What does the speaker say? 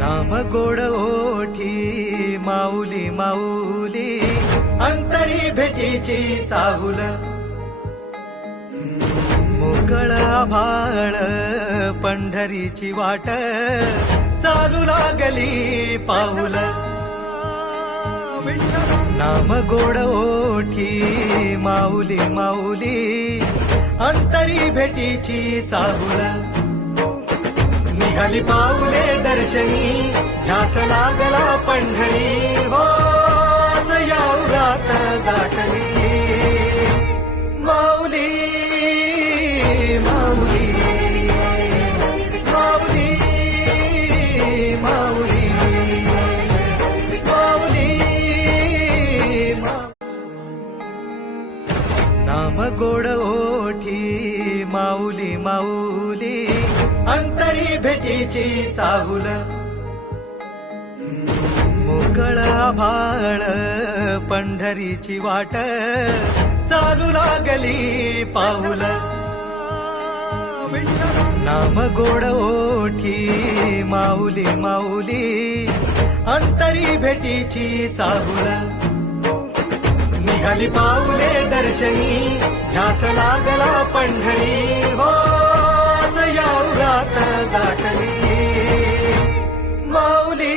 नाम गोड ओठी माऊली माऊली, अंतरी भेटीची चाहुल, मोकळ आभाळ पंढरीची वाट, चालू लागली पाऊल. नाम गोड ओठी माऊली माऊली, अंतरी भेटीची चाहुल, निघाली पाऊले दर्शनी, ध्यास लागला पंढरी. हो सयावरात गाठली माऊली माऊली माऊली माऊली माऊली. नाम गोड ओठी माऊली माऊली, अंतरी भेटीची चाहुल, मोकळ आभाळ पंढरीची वाट, चालू लागली पाऊल. नाम गोड ओठी माऊली माऊली, अंतरी भेटीची चाहुल, निघाली पाऊले दर्शनी, ध्यास लागला पंढरी. हो सयावरात गाठली माऊली